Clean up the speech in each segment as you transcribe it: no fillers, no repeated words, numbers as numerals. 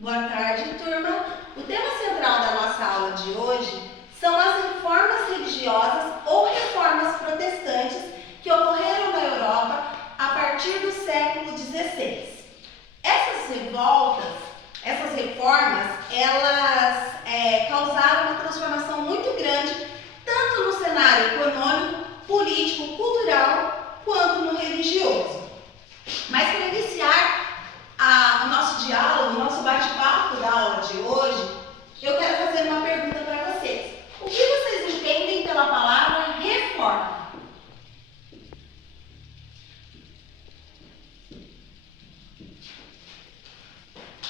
Boa tarde, turma. O tema central da nossa aula de hoje são as reformas religiosas ou reformas protestantes que ocorreram na Europa a partir do século XVI. Essas revoltas, essas reformas, elas causaram uma transformação muito grande, tanto no cenário econômico, político, cultural, quanto no religioso. Mas para iniciar o nosso diálogo, o nosso bate-papo da aula de hoje, eu quero fazer uma pergunta para vocês. O que vocês entendem pela palavra reforma?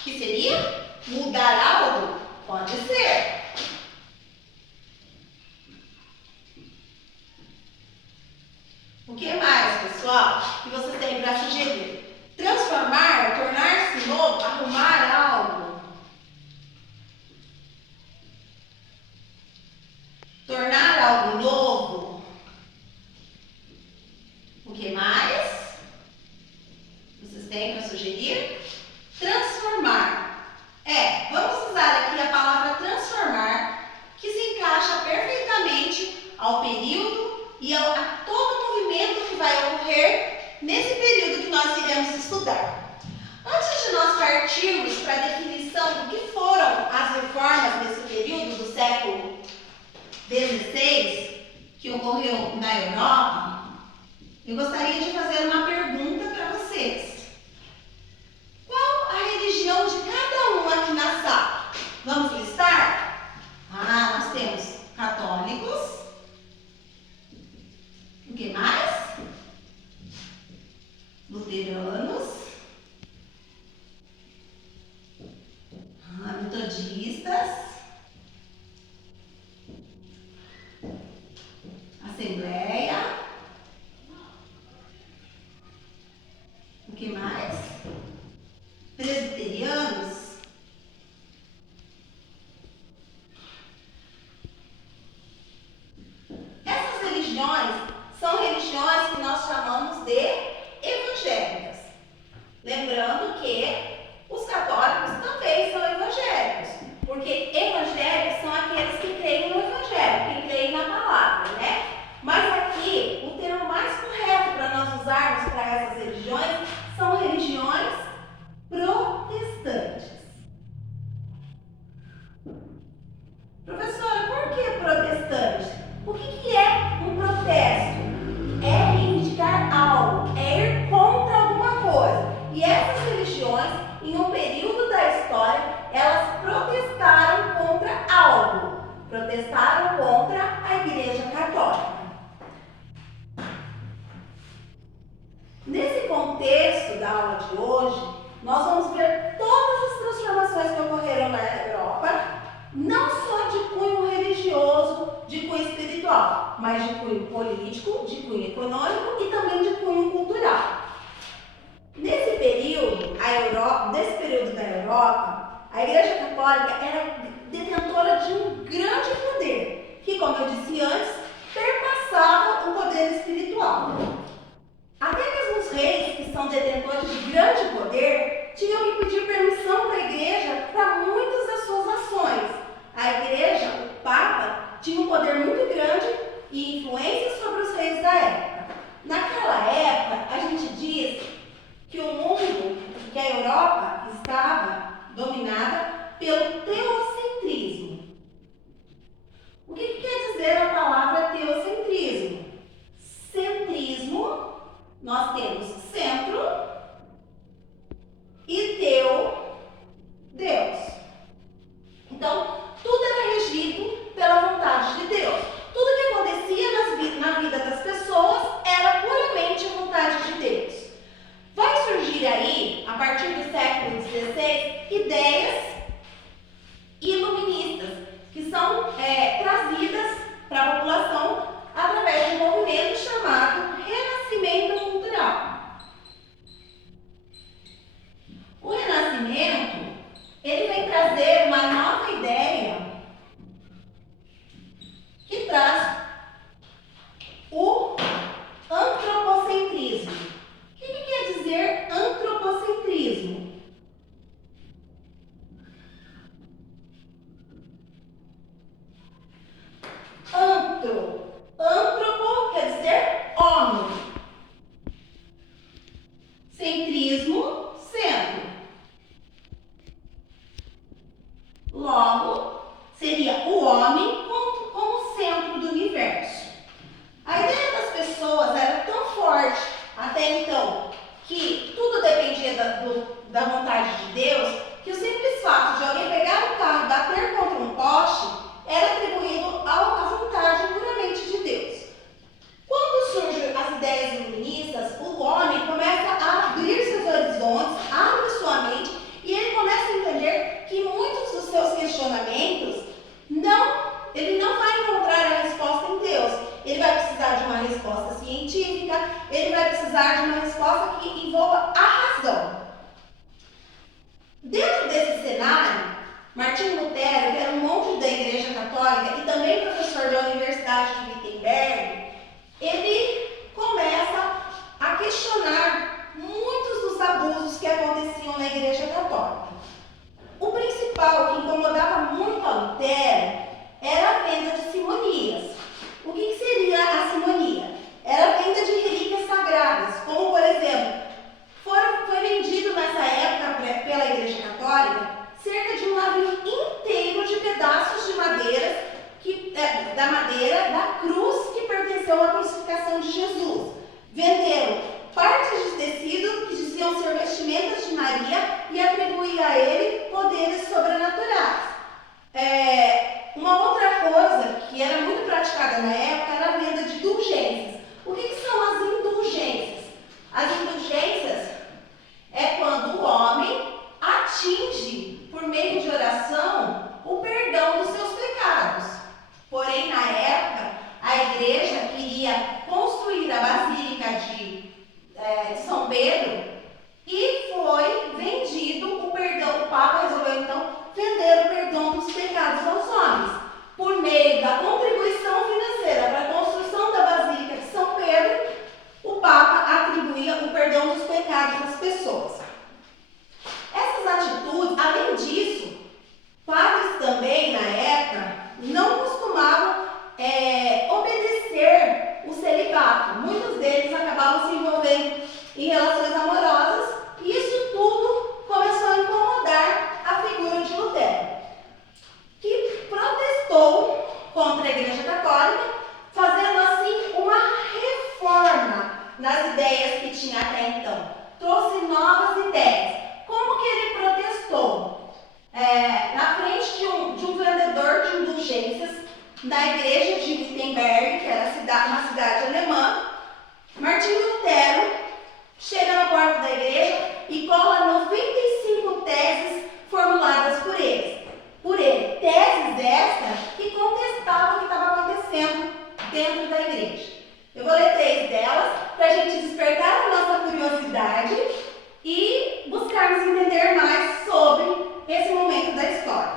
Que seria? Mudar algo? Pode ser. O que mais, pessoal, que vocês têm para sugerir? Transformar, tornar-se novo, arrumar algo. Tornar algo novo. O que mais? Vocês têm para sugerir? Transformar. Vamos usar aqui a palavra transformar, que se encaixa perfeitamente ao período e a todo o movimento que vai ocorrer nesse período que nós iremos estudar. Antes de nós partirmos para a definição do que foram as reformas nesse período do século XVI, que ocorreu na Europa, eu gostaria de fazer uma pergunta para vocês. Qual a religião de cada um aqui na sala? Vamos listar? Nós temos católicos. O que mais? Luteranos. Metodistas. Assembleia. O que mais? Presbiterianos. Essas religiões são religiões que nós chamamos de evangélicas. Lembrando que os católicos também são evangélicos, porque evangélicos são aqueles que creem no evangelho, que creem na palavra, né? Mas aqui, o termo mais correto para nós usarmos para essas religiões são religiões protestantes. Professora, por que protestante? O que é um protesto? É reivindicar algo, é ir contra alguma coisa. E essas religiões, em um período da história, elas protestaram contra algo. Protestaram contra a Igreja Católica. Nesse contexto da aula de hoje, nós vamos ver todas as transformações que ocorreram na Europa, não só de cunho religioso, de cunho espiritual, mas de cunho político, de cunho econômico e também de cunho cultural. Nesse período da Europa, a Igreja Católica era detentora de um grande poder, que, como eu disse antes, perpassava o poder espiritual. Até mesmo os reis, que são detentores de grande poder, tinham que pedir permissão para a igreja para muitas das suas ações. A igreja, o Papa, tinha um poder muito grande e influência sobre os reis da época. Naquela época, a gente diz que o mundo, que a Europa estava dominada pelo teocentrismo. O que quer dizer a palavra teocentrismo? Centrismo, nós temos centro e teu, Deus. Então, tudo era regido pela vontade de Deus. Tudo que acontecia na vida das pessoas era puramente a vontade de Deus. Vai surgir aí, a partir do século XVI, ideias iluministas, que são trazidas para a população através de um movimento chamado Renascimento Cultural. O Renascimento, ele vem trazer uma nova ideia que traz o antropocentrismo. O que quer dizer antropocentrismo? Martinho Lutero, que era um monge da Igreja Católica e também professor da Universidade de Wittenberg, ele começa a questionar muitos dos abusos que aconteciam na Igreja Católica. O principal que incomodava muito a Lutero era a venda de simonias. O que seria a simonia? Era a venda de relíquias sagradas, como por exemplo, foi vendido nessa época pela Igreja Católica cerca de um navio inteiro de pedaços de madeira, da madeira da cruz que pertenceu à crucificação de Jesus. Venderam partes de tecido que diziam ser vestimentas de Maria e atribuíam a ele poderes sobrenaturais. Uma outra coisa que era muito praticada na época era a venda de indulgências. O que são as indulgências? As indulgências é quando o homem atinge, por meio de oração, o perdão dos seus pecados. Porém, na época, a igreja queria construir a Basílica de São Pedro e foi vendido o perdão. O Papa resolveu, então, vender o perdão dos pecados aos homens. Por meio da contribuição financeira para a construção da Basílica de São Pedro, o Papa atribuía o perdão dos pecados às pessoas. Essas atitudes, além disso, padres também, na época, não costumavam obedecer o celibato. Muitos deles acabavam se envolvendo em relações amorosas e isso tudo começou a incomodar a figura de Lutero, que protestou contra a Igreja Católica, fazendo assim uma reforma nas ideias que tinha até então. Trouxe novas ideias. Como que ele protestou? Na frente de um vendedor de indulgências da igreja de Wittenberg, que era uma cidade alemã, Martinho Lutero chega na porta da igreja e cola 95 teses formuladas por ele. Teses estas que contestavam o que estava acontecendo dentro da igreja. Eu vou ler 3 delas para a gente despertar a nossa curiosidade e buscarmos entender mais sobre esse momento da história.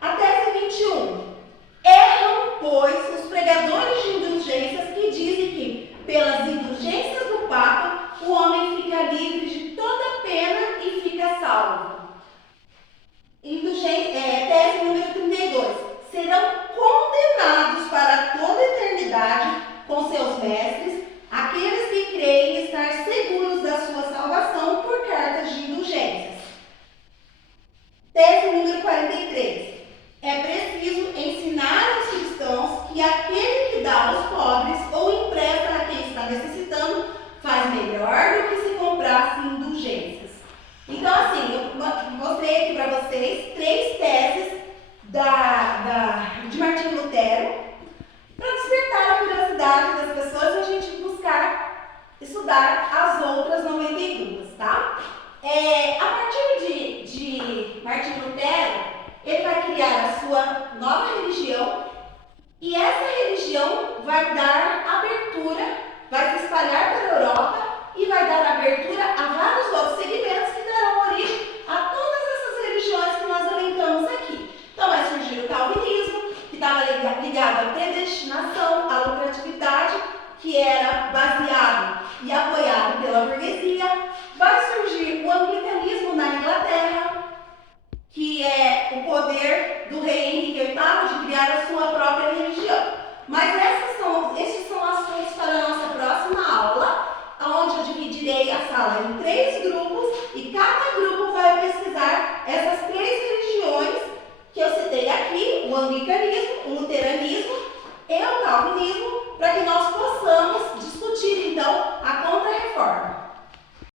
A tese 21. Erram, pois, os pregadores de indulgências que dizem que, pelas indulgências do Papa, o homem fica livre de toda pena e fica salvo. Tese número 32. Serão condenados para toda eternidade com seus mestres aqueles que creem estar seguros da sua salvação por cartas de indulgências. Tese número 43. É preciso ensinar aos cristãos que aquele que dá aos pobres ou empresta a quem está necessitando faz melhor do que se comprasse indulgências. Então, assim, eu mostrei aqui para vocês 3 teses de Martinho Lutero para despertar a curiosidade das pessoas e a gente buscar estudar as outras 92, tá? A partir de Martinho Lutero, ele vai criar a sua nova religião e essa religião vai dar abertura, vai se espalhar pela Europa e vai dar abertura a vários outros segmentos que darão origem a todas essas religiões que nós elencamos aqui. Então vai surgir o calvinismo, que estava ligado à predestinação, à lucratividade, que era baseado e apoiado pela burguesia. Vai surgir o anglicanismo na Inglaterra, que é o poder do rei Henrique VIII de criar a sua própria religião. Mas essas